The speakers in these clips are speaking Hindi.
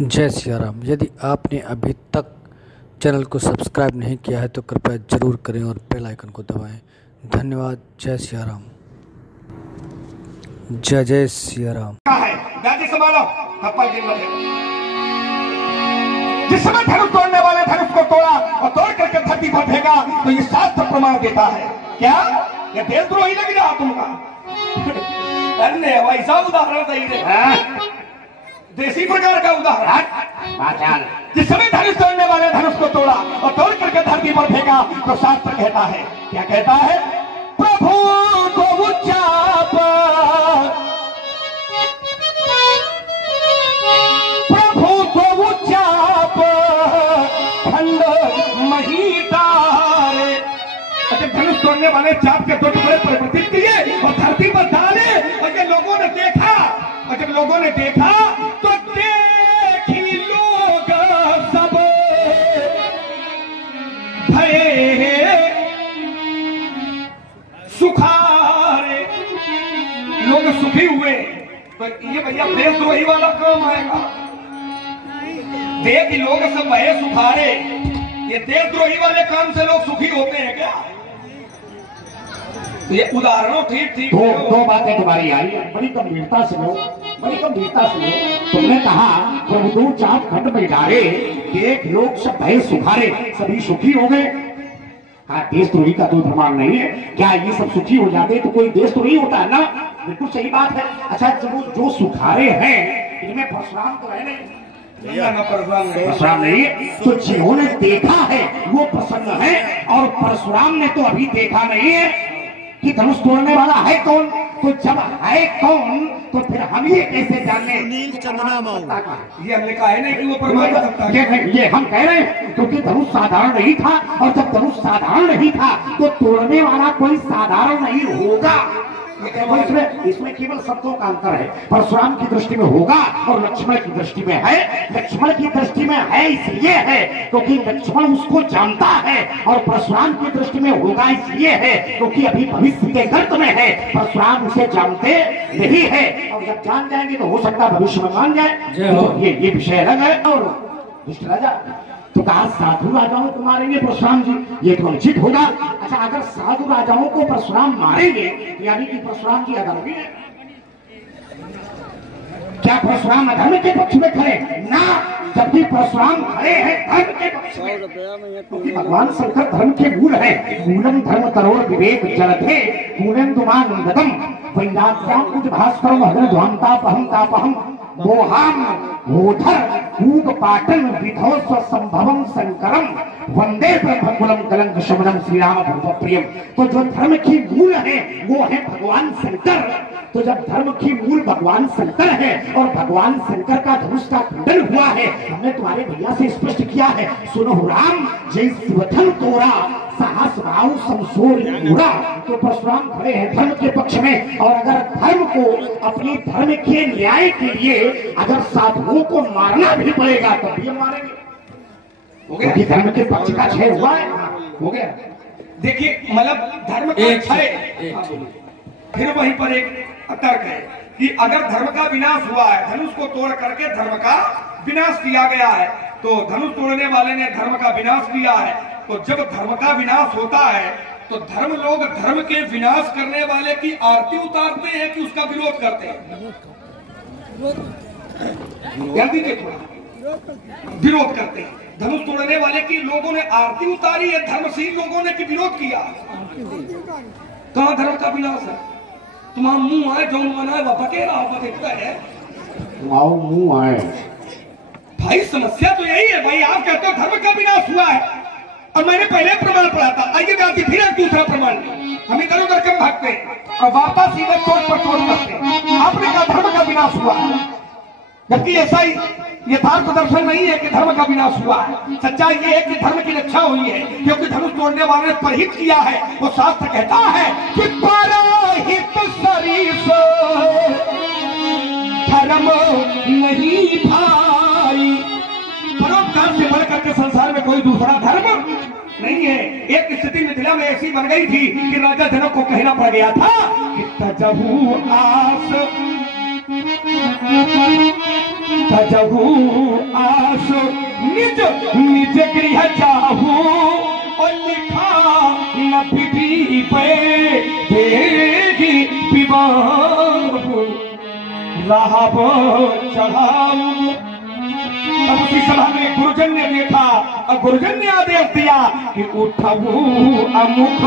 जय सिया राम। यदि आपने अभी तक चैनल को सब्सक्राइब नहीं किया है तो कृपया जरूर करें और बेल आइकन को दबाएं। धन्यवाद। जय सिया राम। जय जय सिया राम। जिस समय धनुष तोड़ने वाले धनुष को तोड़ा और तोड़ करके धरती पर फेंका तो ये शास्त्र प्रमाण देता है। क्या ये देशद्रोही लग रहा तुमका? वैसा उदाहरण सही देसी प्रकार का उदाहरण। जिस समय धनुष तोड़ने वाले धनुष को तोड़ा और तोड़ करके धरती पर फेंका तो शास्त्र कहता है, क्या कहता है? प्रभु को चाप, प्रभु को चाप खंड महीदारे। जब धनुष तोड़ने वाले चाप के दो टुकड़े परिवर्तित किए और धरती पर डाले और जब लोगों ने देखा तो देखी लोग सब भये सुखारे। लोग सुखी हुए। तो ये भैया देशद्रोही वाला काम आएगा। देख लोग सब भये सुखारे, ये देशद्रोही वाले काम से लोग सुखी होते हैं क्या? ये उदाहरणों ठीक दो बातें तुम्हारी आई, बड़ी गंभीरता से लो, बड़ी गंभीरता से लो। तुमने कहा प्रभु दो चाप खंड में डाले, एक लोग सब भय सुखारे, सभी सुखी हो गए। कहा देशद्रोही का कोई प्रमाण नहीं है। क्या ये सब सुखी हो जाते तो कोई देशद्रोही होता है ना? बिल्कुल सही बात है। अच्छा जो सुखारे हैं इनमें परशुराम तो है नहीं, परशुराम नहीं। तो जिन्होंने देखा है वो प्रसन्न है और परशुराम ने तो अभी देखा नहीं है कि धनुष तोड़ने वाला है कौन। तो जब है कौन तो फिर हम ये कैसे जाने? ये हमने कहा है नहीं कि वो प्रमाण कर सकता है। ये हम कह रहे हैं क्योंकि धनुष साधारण नहीं था, और जब धनुष साधारण नहीं था तो तोड़ने वाला कोई साधारण नहीं होगा। इसमें केवल शब्दों का अंतर है। परशुराम की दृष्टि में होगा और लक्ष्मण की दृष्टि में है। लक्ष्मण की दृष्टि में है इसलिए है क्योंकि लक्ष्मण उसको जानता है, और परशुराम की दृष्टि में होगा इसलिए है क्योंकि अभी भविष्य के गर्त में है। परशुराम उसे जानते नहीं है, और जब जान जाएंगे तो हो सकता है भविष्य में मान जाए। तो ये विषय अलग है। और दुष्ट राजा तो कहा साधु राजाओं को मारेंगे परशुराम जी, ये तो अनुचित होगा। अच्छा अगर साधु राजाओं को परशुराम मारेंगे यानी कि परशुराम जी अधर्मी है। क्या परशुराम अधर्म के पक्ष में खड़े ना? जबकि परशुराम खड़े हैं धर्म के पक्ष में, क्योंकि भगवान शंकर धर्म के मूल है। मूलम धर्म तरोर विवेक जलधे मूलेन्दुमान गतम वैराग्याम कुछ भास्करम अग्रध्वांतापहम तापहम मोहाम भूधर कूग पाटन विध्वंस संभवम शंकरम वंदे ब्रह्मकुलम कलंक शमनम श्री राम भक्तप्रियम। तो जो धर्म की मूल है वो है भगवान शंकर। तो जब धर्म की मूल भगवान शंकर है और भगवान शंकर का धनुष का खंडन हुआ है, हमने तुम्हारे भैया से स्पष्ट किया है। सुनो राम जय शिवधन तोरा साहस भाव समसोर पूरा। तो परशुराम खड़े हैं धर्म के पक्ष में, और अगर धर्म को अपनी धर्म के न्याय के लिए अगर साधुओं को मारना भी पड़ेगा तब भी मारेंगे। क्योंकि धर्म के पक्ष का क्षय हुआ है। हो गया। देखिए मतलब धर्म का क्षय, फिर वहीं पर एक तर्क है कि अगर धर्म का विनाश हुआ है, धनुष को तोड़ करके धर्म का विनाश किया गया है, तो धनुष तोड़ने वाले ने धर्म का विनाश किया है। तो जब धर्म का विनाश होता है तो धर्म लोग धर्म के विनाश करने वाले की आरती उतारते हैं कि उसका विरोध करते हैं? जल्दी देखो, विरोध करते हैं। धनुष तोड़ने वाले की लोगों ने आरती उतारी है, धर्मशील लोगों ने कि विरोध किया? कहां धर्म का विनाश है? तुम्हारा मुंह आए जो मन है वह बके रहा देखता है। मुंह आए भाई समस्या तो यही है भाई। आप कहते हो धर्म का विनाश हुआ है और मैंने पहले प्रमाण पढ़ा था। आइए जानती फिर एक दूसरा प्रमाण। हम इधर उधर कम भागते और वापस सीधे चोट पर चोट करते। आपने कहा धर्म का विनाश हुआ है, जबकि ऐसा ही यथार्थ दर्शन नहीं है कि धर्म का विनाश हुआ है। सच्चाई ये है कि धर्म की रक्षा हुई है, क्योंकि धनुष तोड़ने वाले ने परहित किया है। वो शास्त्र कहता है कि परहित सरीस धर्म नहीं भाई। परोपकार से बढ़कर के संसार में कोई दूसरा धर्म नहीं है। एक स्थिति मिथिला में ऐसी बन गई थी कि राजा जनक को कहना पड़ गया था कि तजहू निज निज गृह जाहू और लिखा न पीठी पे देगी विवाह राहब चढ़ाऊ। तब उसी सभा में गुरुजन ने देखा और गुरुजन ने आदेश दिया कि उठऊ अमुख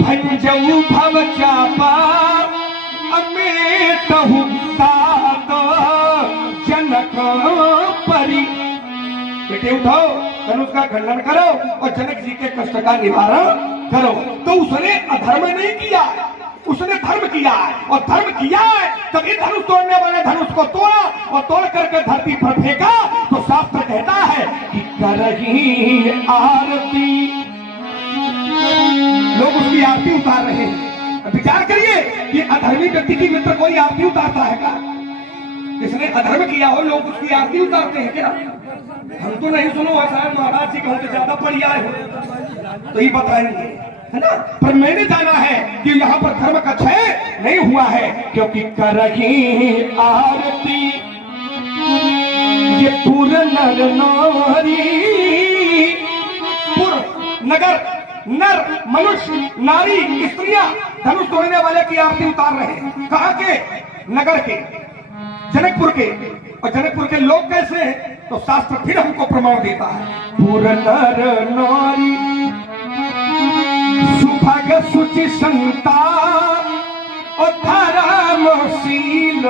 भंजऊ भव चापा अमेटहु सात जनक परी। बेटे उठाओ, धनुष का खंडन करो और जनक जी के कष्ट का निवारण करो। तो उसने अधर्म नहीं किया, उसने धर्म किया है, और धर्म किया है तभी धनुष तोड़ने वाले धनुष को तोड़ा और तोड़ करके धरती पर फेंका। तो शास्त्र कहता है कि करही आरती, लोग उसकी आरती उतार रहे हैं। विचार करिए कि अधर्मी व्यक्ति की मित्र कोई आरती उतारता है क्या? इसने अधर्म किया हो लोग उसकी आरती उतारते हैं क्या? हम तो नहीं सुनो, शायद महाराज जी कहूँ तो ज्यादा बढ़िया है तो ये बताएंगे, है ना। पर मैंने जाना है कि यहाँ पर धर्म का क्षय नहीं हुआ है, क्योंकि करही आरती ये पुर नर नारी, पुर नगर नर मनुष्य नारी स्त्रियां धनुष तोड़ने वाले की आरती उतार रहे हैं। कहाँ के? नगर के, जनकपुर के। और जनकपुर के लोग कैसे हैं? तो शास्त्र फिर हमको प्रमाण देता है। पुर नर नारी सुभग सुचि संता और धर्मशील,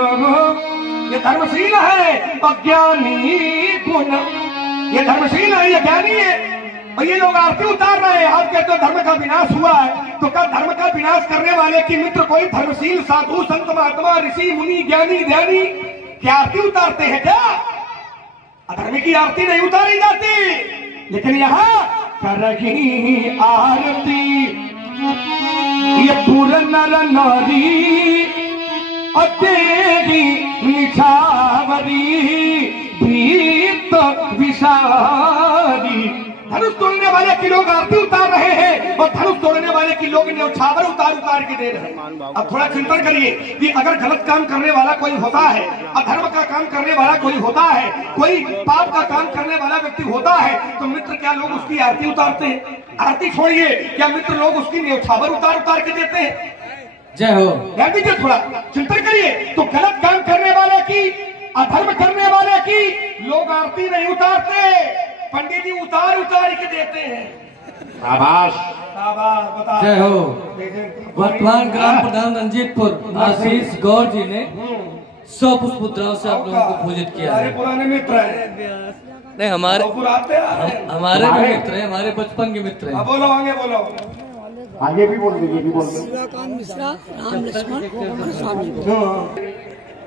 ये धर्मशील है और ज्ञानी गुण, ये धर्मशील है, ये ज्ञानी है। और ये लोग आरती उतार रहे हैं। आप कहते हो धर्म का विनाश हुआ है, तो क्या धर्म का विनाश करने वाले की मित्र कोई धर्मशील साधु संत महात्मा ऋषि मुनि ज्ञानी ध्यानी क्या आरती उतारते हैं क्या? अधर्मी की आरती नहीं उतारी जाती। लेकिन यहाँ करही आरती ये पूर्ण नर नारी और तेरी निछावरी भीत विषारी। धनुष तोड़ने वाले की लोग आरती उतार रहे हैं और धनुष तोड़ने वाले की लोग न्यौछावर उतार उतार के दे रहे हैं। अब थोड़ा चिंतन करिए कि अगर गलत काम करने वाला कोई होता है, अधर्म का काम करने वाला कोई होता है, कोई पाप का काम करने वाला व्यक्ति होता है, तो मित्र क्या लोग उसकी आरती उतारते हैं? आरती छोड़िए, क्या मित्र लोग उसकी न्यौछावर उतार उतार के देते हैं? जय हो। ध्यान दीजिए, थोड़ा चिंतन करिए। तो गलत काम करने वाले की, अधर्म करने वाले की लोग आरती नहीं उतारते, पंडित जी उतार उतार के देते हैं। शाबाश शाबाश, बता। जय हो। वर्तमान ग्राम प्रधान रंजीतपुर आशीष गौर जी ने 100 पुष्प मुद्राओं से आप लोगों को पूजित किया है। पुराने मित्र हैं। नहीं, हमारे हमारे भी मित्र हैं, हमारे बचपन के मित्र हैं। बोलो, आगे बोलो, आगे भी बोल दीजिए, भी बोल दो। शिवाकांत मिश्रा, राम लक्ष्मण स्वामी।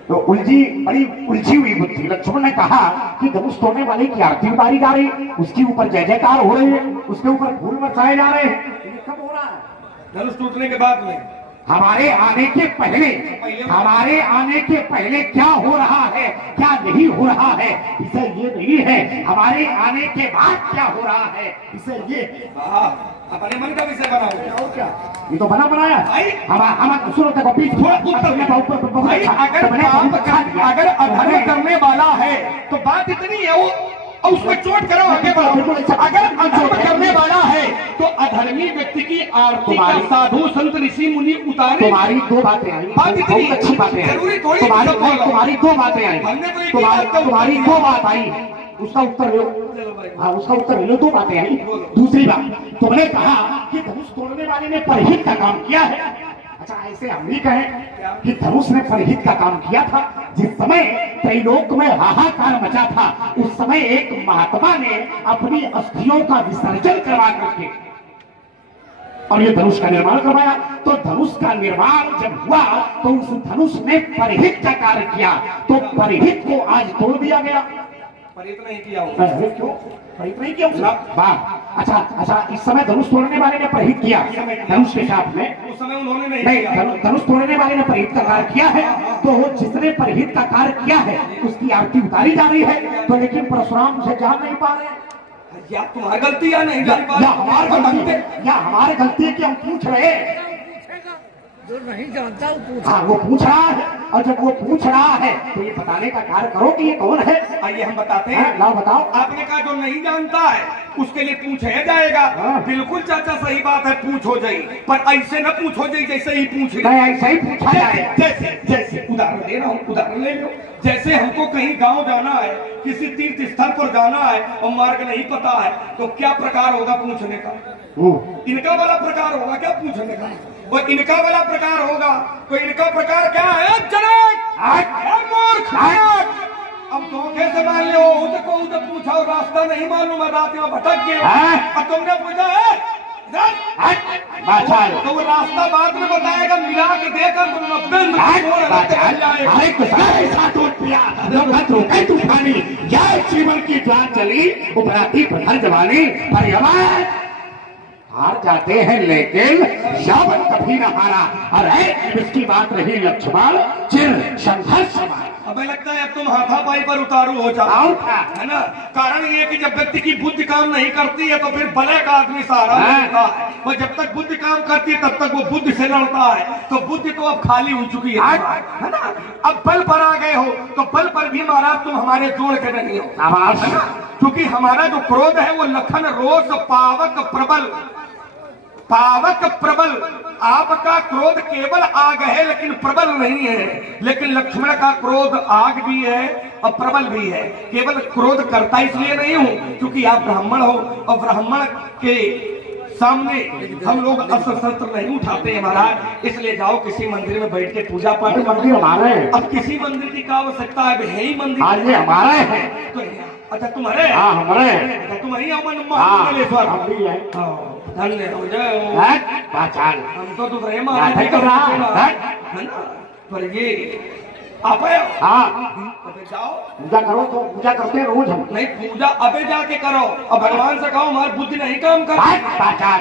तो बड़ी उलझी हुई बुद्धि। लक्ष्मण ने कहा कि धनुष तोड़ने वाले की आरती उतारी जा रही, उसके ऊपर जय जयकार हो रहे हैं, उसके ऊपर फूल बरसाए जा रहे हैं। ये कब हो रहा है? धनुष टूटने के बाद में। हमारे आने के पहले, हमारे आने के पहले क्या हो रहा है, क्या नहीं हो रहा है, इसे ये नहीं है। हमारे आने के बाद क्या हो रहा है, इसे ये अपने मन का विषय बनाओ। और क्या? ये तो बना बनाया हम सुनो तक बीच थोड़ा अगर अधर्म करने वाला है तो बात इतनी है, वो और उसमें चोट करो, आगे बढ़ो। अगर अधर्म करने वाला है तो अधर्मी व्यक्ति की आरती का साधु संत ऋषि मुनि उतारे। तुम्हारी दो बातें आई, बात इतनी अच्छी बातें आई, जरूरी थोड़ी तुम्हारी दो बातें आई, तुम्हारी दो बात आई, उसका उत्तर लो। हाँ, उसका उत्तर लो। दो बातें आई। दूसरी बात, तुमने कहा कि धनुष तोड़ने वाले ने परहित का काम किया है। अच्छा, ऐसे हम भी कहें कि धनुष ने परहित का काम किया था। जिस समय त्रैलोक में हाहाकार मचा था, उस समय एक महात्मा ने अपनी अस्थियों का विसर्जन करवा करके और ये धनुष का निर्माण करवाया। तो धनुष का निर्माण जब हुआ तो उस धनुष ने परहित का कार्य किया, तो परहित को आज तोड़ दिया गया। परिहित नहीं किया, क्यों परिहित नहीं किया? वाह, अच्छा, इस समय धनुष तोड़ने वाले ने परिहित किया धनुष के साथ में। उस समय उन्होंने नहीं, धनुष तोड़ने वाले ने परिहित का कार्य किया है, तो जिसने परिहित का कार्य किया है उसकी आरती उतारी जा रही है। तो लेकिन परशुराम से जान नहीं पा रहे। या तुम्हारी गलती या नहीं, या हमारी गलती है कि हम पूछ रहे हैं। जो नहीं जानता वो पूछा। हाँ वो पूछ रहा है, और जब वो पूछ रहा है तो ये बताने का कार्य करो कि ये कौन है। आइए हम बताते हैं। लाओ बताओ। आपने कहा जो नहीं जानता है उसके लिए पूछा जाएगा। बिल्कुल चाचा सही बात है, पूछो जाई, पर ऐसे न पूछो जाई जैसे ही पूछ रहे। ऐसा ही पूछा जाए। जैसे जैसे उदाहरण दे रहा हूँ, उदाहरण ले लो। जैसे हमको कहीं गांव जाना है, किसी तीर्थ स्थल पर जाना है और मार्ग नहीं पता है, तो क्या प्रकार होगा पूछने का? इनका वाला प्रकार होगा क्या पूछने का? और इनका वाला प्रकार होगा, तो इनका प्रकार क्या है? अब धोखे से मान लो, उसे पूछा और रास्ता नहीं मालूम है, रात में भटक गए और तुमने पूछा है तो वो रास्ता बाद में बताएगा, मिला के देकर तुम 90 तूफानी जीवन की जान चली उपराती प्रधान जवानी पर हार जाते हैं लेकिन यावन कभी न हारा। अरे इसकी बात रही लक्ष्मण चिर संघर्ष। हमें लगता है अब तुम हाथापाई पर उतारू हो जाओ, है ना? कारण ये कि जब व्यक्ति की बुद्धि काम नहीं करती है तो फिर भले का आदमी सहारा मिलता है, और जब तक बुद्धि काम करती है तब तक वो बुद्धि से लड़ता है। तो बुद्धि तो अब खाली हो चुकी है ना? अब बल पर आ गए हो तो बल पर भी महाराज तुम हमारे जोड़ के नहीं हो, क्योंकि हमारा जो क्रोध है वो लखन रोष पावक प्रबल, पावक प्रबल। आपका क्रोध केवल आग है लेकिन प्रबल नहीं है, लेकिन लक्ष्मण का क्रोध आग भी है और प्रबल भी है। केवल क्रोध करता इसलिए नहीं हूं क्योंकि आप ब्राह्मण हो, और ब्राह्मण के सामने हम लोग अस्त्र शस्त्र नहीं उठाते हैं महाराज। इसलिए जाओ किसी मंदिर में बैठ के पूजा पाठ। मंदिर हमारे हैं। अब किसी मंदिर की क्या आवश्यकता है? है ही मंदिर। हाँ ये हमारे हैं। तो अच्छा तुम्हारे? हाँ हमारे हैं। अच्छा तुम्हारी महाकालेश्वर हम भी हैं। धन्य हो जाए। हम तो दूसरे महाराज कर रहा है ना, पर ये आप जाओ पूजा करो, तो पूजा करते हैं रोज हम। नहीं पूजा अबे जाके करो और भगवान से कहो हमारी बुद्धि नहीं काम कर,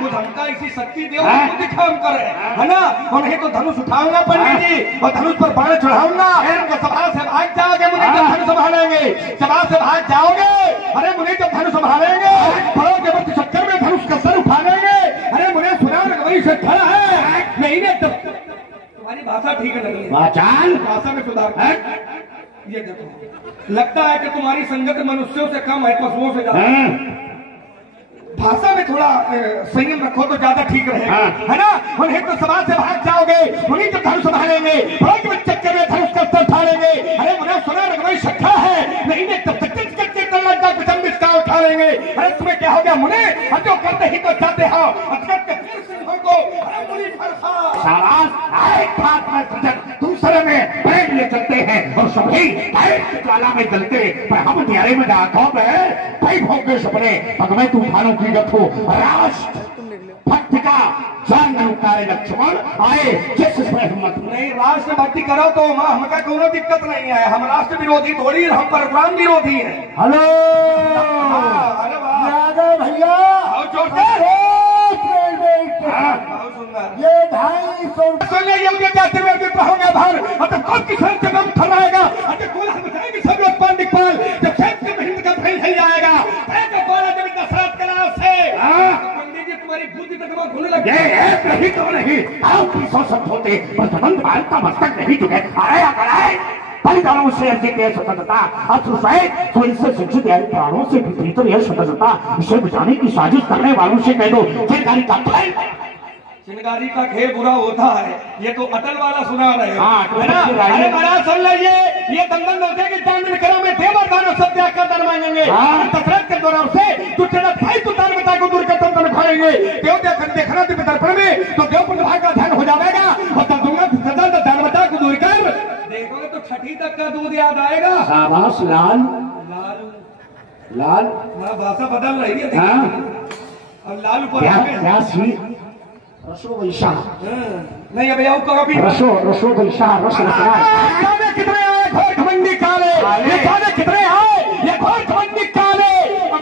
कुछ हमका इसी शक्ति दो बुद्धि काम करे, है ना? और नहीं तो धनुष उठाऊंगा पंडित जी और धनुष पर बाण चढ़ाऊंगा, सभा से भाग जाओगे मुझे जब धनुष संभालेंगे, सभा से भाग जाओगे, अरे मुझे जब धनुष संभालेंगे, बड़ों के वक्त चक्कर में धनुष का सर उठा लेंगे। अरे मुझे सुना वही से खड़ा है नहीं ने तुम्हारी भाषा ठीक नहीं है, भाषा में सुधार है। ये देखो लगता है कि तुम्हारी संगत मनुष्यों से कम है, पशुओं से ज्यादा। भाषा में थोड़ा संयम रखो तो ज्यादा ठीक रहेगा, है ना? उन्हें तो सभा से भाग जाओगे, उन्हीं तो धनुष संभालेंगे, चक्कर में धनुष का स्तर उठालेंगे। अरे मुझे सुना रघुवंश सखा है नहीं ने तब तक उठा लेंगे। अरे तुम्हें क्या हो गया मुने? जो करते ही तो चाहते हो दूसरे में प्रेम ले चलते हैं और सभी ज्वाला में जलते, पर हम दियारे में आंखों में कई भोगे सपने भगवे तूफानों की गठो राष्ट्र भक्ति का जान उतारे लक्ष्मण आए जिसमें हिम्मत नहीं। राष्ट्र भक्ति करो तो हमका कोई दिक्कत नहीं है, हम राष्ट्र विरोधी थोड़ी, हम परशुराम विरोधी हैं। हेलो भैया ये 250 होंगे भर कौन किसान से कम खड़ाएगा, सब लोग पांडिक पाल जब हिंद का फैल फैल जाएगा दशरथ कला से पंडित जी तुम्हारी बुद्धि तक घूमने लग गए। नहीं तो नहीं आप शब्द होते पर संबंध भारत का मस्तक नहीं चुके। आया कराए परिवारों से अर्जित यह स्वतंत्रता तो इससे शिक्षित प्राणों से भीतर यह स्वतंत्रता इसे बचाने की साजिश करने वालों से कह दो चिंगारी का खेल, चिंगारी का खेल बुरा होता है। ये तो अटल वाला सुना रहे हैं। अरे महाराज सुन लीजिए, ये दंगल नौके के दान करो में देवर दानव सत्या का दर मांगेंगे, दशरथ के द्वारा से तू चला भाई तू दान बता को दूर करता तन खाएंगे। देव देखना तो दर्पण में तो देव पर भाग का ध्यान हो जाएगा और तब दूंगा सदा दान बता को दूर कर देखोगे तो छठी तक का दूध याद आएगा। शाबाश लाल लाल लाल भाषा बदल रही है। अब लाल ऊपर रसो वैशा नहीं अब यू करो भी रसो वैशा रस कितने आए घोर घमंडी काले, ये कितने आए ये घोर घमंडी काले,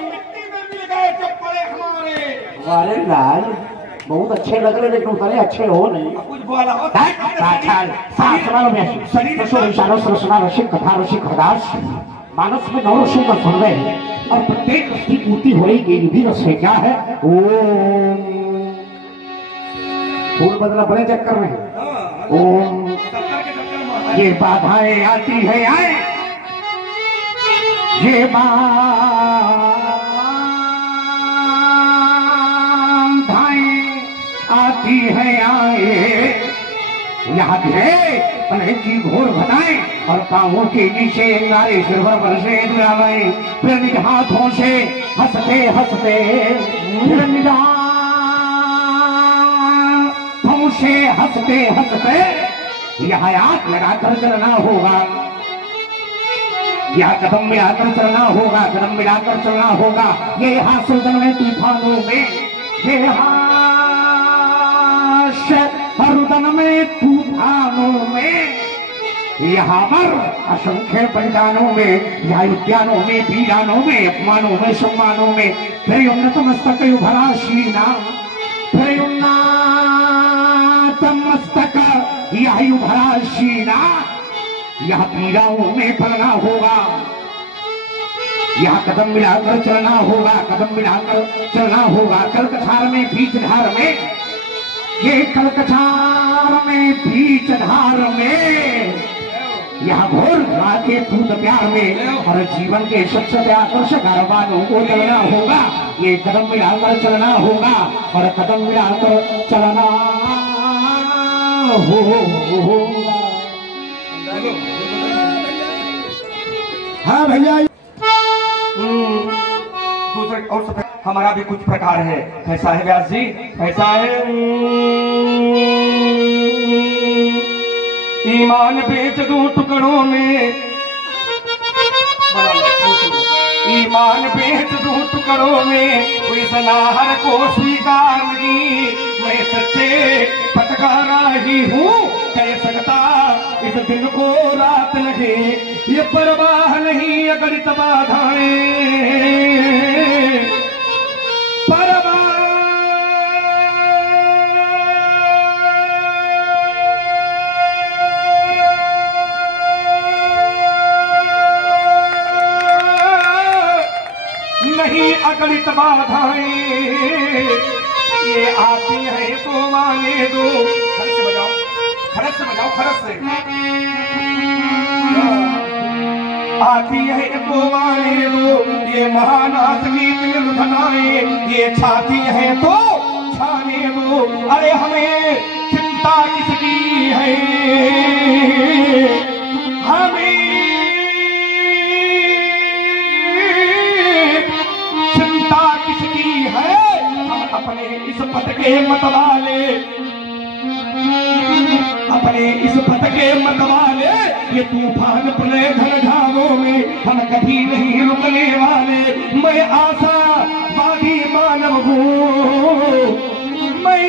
मिट्टी में मिल गए जो पड़े हमारे। अरे लाल बहुत अच्छे लग रहे लेकिन उतने अच्छे हो नहीं। कुछ बोला हो रसिक कथा रसिक हरदास मानस में 9 रसों का सुन रहे हैं और प्रत्येक रस की पूर्ति हो रही। ये भी रस है क्या है? फूल बदला बड़े चेक कर रहे हैं। ओम 70 के 70 महाराज। ये बाधाएं आती है आए, ये बाधाएं आती है आए, याद है पलट की घोर घटाएं और पांवों के नीचे अंगारे सिर पर बरसे दुलाएं, फिर निज हाथों से हंसते हंसते, फिर निज हाथों से हंसते हंसते यह हाथ लगाकर चलना होगा, यह कदम मिलाकर चलना होगा, कदम मिलाकर चलना होगा। ये हासिल में तूफानों में, ये हरुदन में तूफानों में, यहाँ पर असंख्य बलिदानों में, या उद्यानों में, वीरानों में, अपमानों में, सम्मानों में, फिर उन्नत मस्तक भरा शीना, फिर उन्नत मस्तक यह भरा शीना, यह पीड़ाओं में पलना होगा, यह कदम मिलाकर चलना होगा, कदम मिलाकर चलना होगा। कलकछार में बीच धार में, ये कलकछार में बीच धार में, यह घोर घा के पूत प्यार में और जीवन के सबसे आकर्षक अरमानों को चलना होगा। ये कदम मिलाकर चलना होगा और कदम मिलाकर चलना होगा। हाँ भैया, दूसरे और सब हमारा भी कुछ प्रकार है। कैसा है व्यास जी? कैसा है? ईमान बेच दूं टुकड़ों में, ईमान बेच दूं टुकड़ों में, कोई सनाहर को स्वीकार नहीं, मैं सच्चे पटकारा ही हूँ, कह सकता इस दिन को रात लगे, ये परवाह नहीं अगणित बाधाएं, परवाह नहीं अगणित बाधाएं, ये आती है तो माने दो। खरस से बजाओ, खरस से बजाओ, खरस से। आती है तो माने दो, ये महानाथ गीत लुधनाए, ये छाती है तो छाने दो। अरे हमें चिंता किसकी है, हमें चिंता किसकी है, हम अपने इस पथ के मतवाले, अपने इस पथ के मतवाले, ये तूफान प्रलय घनघावों में हम कभी नहीं रुकने वाले। मैं आशावादी मानव हूँ, मैं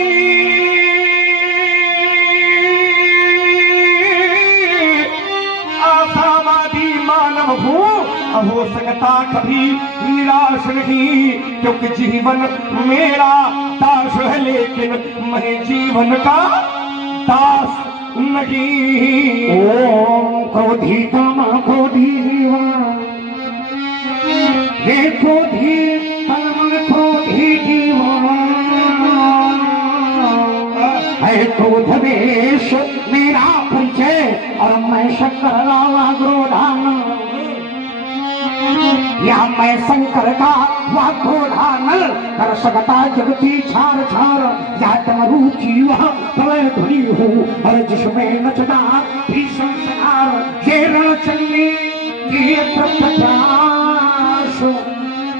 आशावादी मानव हूँ, अब हो सकता कभी निराश नहीं, क्योंकि जीवन मेरा दास है, लेकिन मैं जीवन का दास नहीं। ओम क्रोधी कामा क्रोधी जीवा, ये क्रोधी तन क्रोधी जीवा, है क्रोध देश मेरा परिचय और मैं शंकर लाला क्रोधान, या मैं शंकर का वाक्रोधानल कर सकता जगती छार छार, या तमरूची वह प्रलय ध्वनि हूँ और जिसमें नचता भीषण संहार, ये रण चलने ये प्रत्याश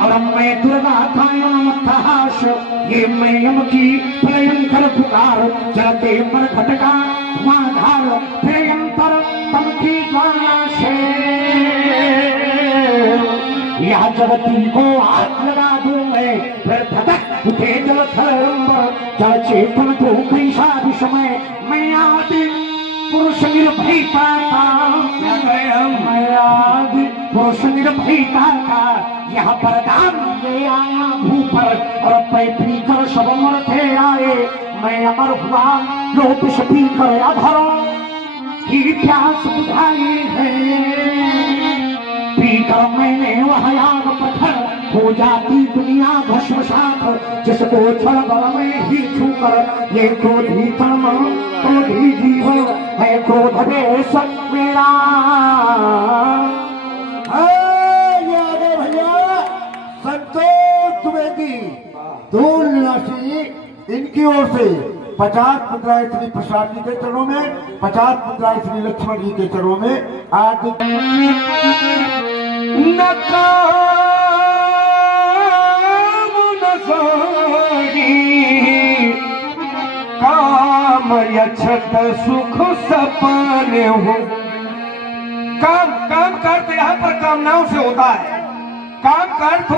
और मैं दुर्गा कायम तहाश, ये मैं यम की भयंकर पुकार, जलते मर घटका धुआंधार, भयंकर तम की ज्वाला से यह जगती को हाथ लगा दूं मैं, फिर धधक उठे जल थलंबर, जल चेतन को कैसा विषमय, मैं आदि पुरुष निर्भयता का, मैं आदि पुरुष निर्भयता का यह वरदान ले आया भू पर, और पैतृ कर सब मर थे आए, मैं अमर हुआ लोक सभी कर अधरों की प्यास बुझाई है, पीकर मैंने वह याग पत्थर हो जाती दुनिया भस्मसात, जिसको क्षण भर में ही छूकर ये क्रोधी तन क्रोधी जीव है क्रोध वेश मेरा। भैया संतोष द्विवेदी दूर निवासी इनकी ओर से 50 मुद्रा श्री प्रसाद जी के चरणों में, 50 मुद्रा श्री लक्ष्मण जी के चरणों में आज काम यक्षत सुख सपने हो। काम का अर्थ यहाँ पर कामनाओं से होता है, काम का अर्थ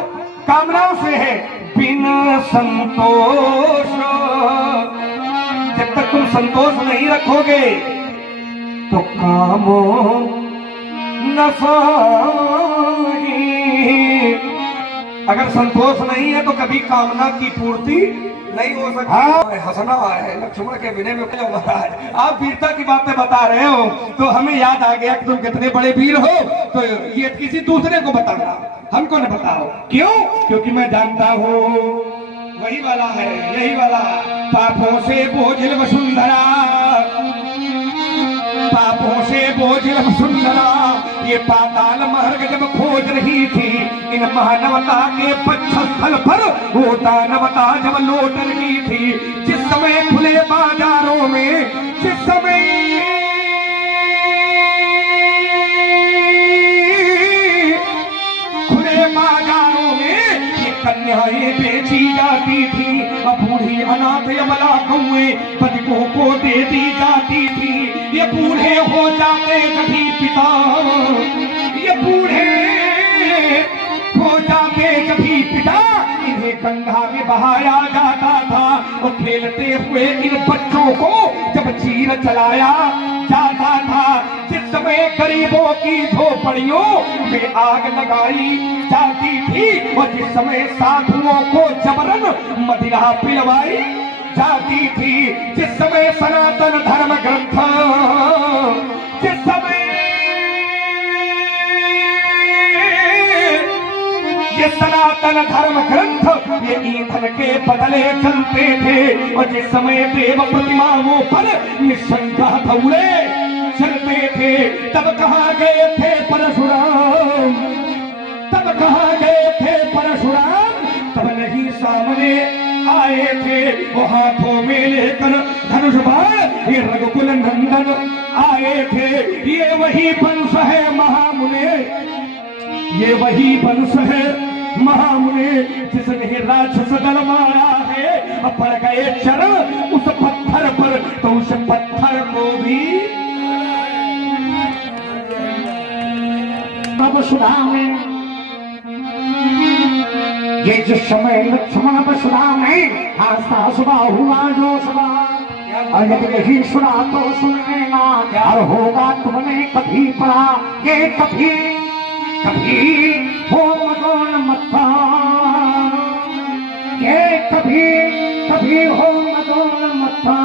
कामनाओं से है। बिना संतोष, जब तक तुम संतोष नहीं रखोगे तो कामो न सही। अगर संतोष नहीं है तो कभी कामना की पूर्ति नहीं हो सकती। हंसना है लक्ष्मण के विनय में क्या हो रहा है। आप वीरता की बातें बता रहे हो तो हमें याद आ गया कि तुम कितने बड़े वीर हो, तो ये किसी दूसरे को बताना, हमको न बताओ। क्यों? क्योंकि मैं जानता हूँ वही वाला है, यही वाला। पापों से बोझिल वसुंधरा, पापों से बोझिल वसुंधरा, ये पाताल मार्ग जब खोज रही थी इन मानवता के पक्षस्थल पर, वो दानवता जब लौट रही थी। जिस समय खुले बाजारों में, जिस समय खुले बाजारों में ये कन्याएं बेची जाती थी, बूढ़ी अनाथ यमला गौएं बधिकों को दे दी जाती थी। ये बूढ़े हो जाते कभी पिता, ये बूढ़े हो जाते कभी पिता, इन्हें गंगा में बहाया जाता था। और खेलते हुए इन बच्चों को जब चीर चलाया जाता था। जिस समय गरीबों की झोपड़ियों में आग लगाई जाती थी, और जिस समय साधुओं को जबरन मदिरा पिलवाई जाती थी, जिस समय सनातन धर्म ग्रंथ, जिस समय ये सनातन धर्म ग्रंथ ये ईंधन के बदले चलते थे, और जिस समय देव प्रतिमाओं पर निशंका धौले चलते थे, तब कहाँ गए थे परशुराम, तब कहाँ गए थे परशुराम, तब नहीं सामने आए थे। वो हाथों में लेकर धनुष बाण ये रघुकुल नंदन आए थे। ये वही वंश है महामुने, ये वही वंश है महामुने, जिसने राक्षस दल मारा है। अब पड़ गए चरण उस पत्थर पर, तो उस पत्थर को भी परशुराम। ये जिस समय लक्ष्मण परशुराम है, आस्था सुबह हुआ जो सुबह, और यदि यही सुना तो सुन लेना, और होगा तुमने कभी पढ़ा ये कभी कभी हो मदोन मत्था, ये कभी कभी हो मदोन मत्था।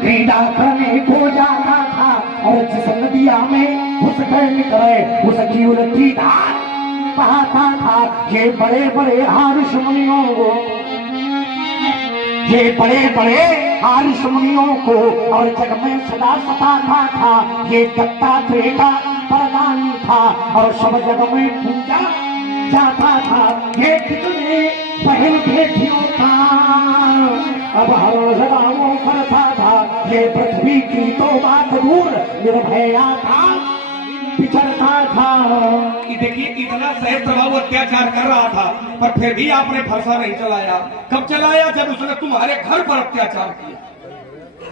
क्रीड़ा करने को जाता था, और जिस नदिया में घुस कर निकले उसकी उल्टी धार बहाता था। ये बड़े बड़े आर्ष मुनियों को, ये बड़े बड़े आर्ष मुनियों को और जग में सदा सताता था। ये दत्तात्रेय का वरदान था, और सब जग में पूजा जाता था। ये कितने पहल बेटियों का अब हर जगहों करता था। ये पृथ्वी की तो बात दूर निर्भया था, पिछड़ता था। देखिए इतना सहस्त्रभाव अत्याचार कर रहा था, पर फिर भी आपने फरसा नहीं चलाया। कब चलाया? जब उसने तुम्हारे घर पर अत्याचार किया।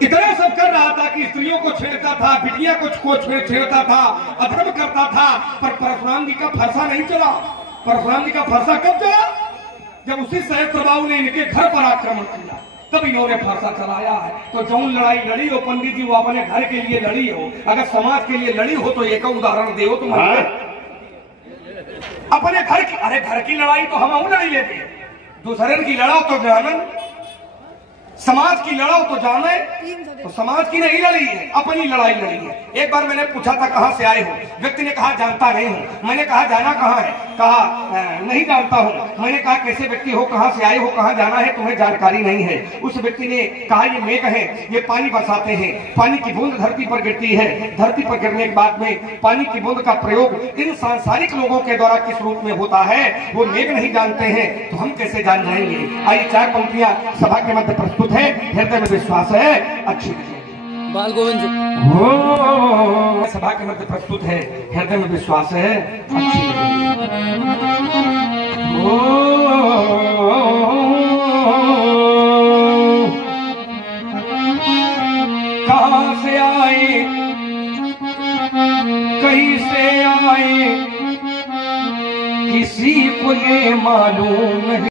इतना सब कर रहा था कि स्त्रियों को छेड़ता था, बिटिया को छेड़ता था, अधर्म करता था, पर परशुराम जी का फरसा नहीं चला। परशुराम जी का फरसा कब चला? जब उसी सहस्त्रभाव ने इनके घर पर आक्रमण किया, तब इन्होंने फरसा चलाया है। तो जौन लड़ाई लड़ी हो पंडित जी, वो अपने घर के लिए लड़ी हो, अगर समाज के लिए लड़ी हो तो एक उदाहरण दे हो तुम अपने घर की। अरे घर की लड़ाई तो हम लड़ी लेते, दूसरे की लड़ा तो जानन समाज की लड़ाओ तो जाने, तो समाज की नहीं लड़ी है, अपनी लड़ाई लड़ी है। एक बार मैंने पूछा था कहां से आए हो, व्यक्ति ने कहा जानता नहीं हूं। मैंने कहा जाना कहां है, कहा नहीं जानता हूं। मैंने कहा कैसे व्यक्ति हो, कहां से आए हो, कहां जाना है, तुम्हें जानकारी नहीं है। उस व्यक्ति ने कहा ये मेघ है, ये पानी बरसाते हैं, पानी की बूंद धरती पर गिरती है, धरती पर गिरने के बाद में पानी की बूंद का प्रयोग इन सांसारिक लोगों के द्वारा किस रूप में होता है वो मेघ नहीं जानते हैं, तो हम कैसे जान जाएंगे। आइए 4 पंक्तियां सभा के मध्य प्रस्तुत है। हृदय में विश्वास है, अच्छी बाल गोविंद सभा के मध्य प्रस्तुत है। हृदय में विश्वास है, अच्छी कहां से आए, कहीं से आए, किसी को ये मालूम नहीं।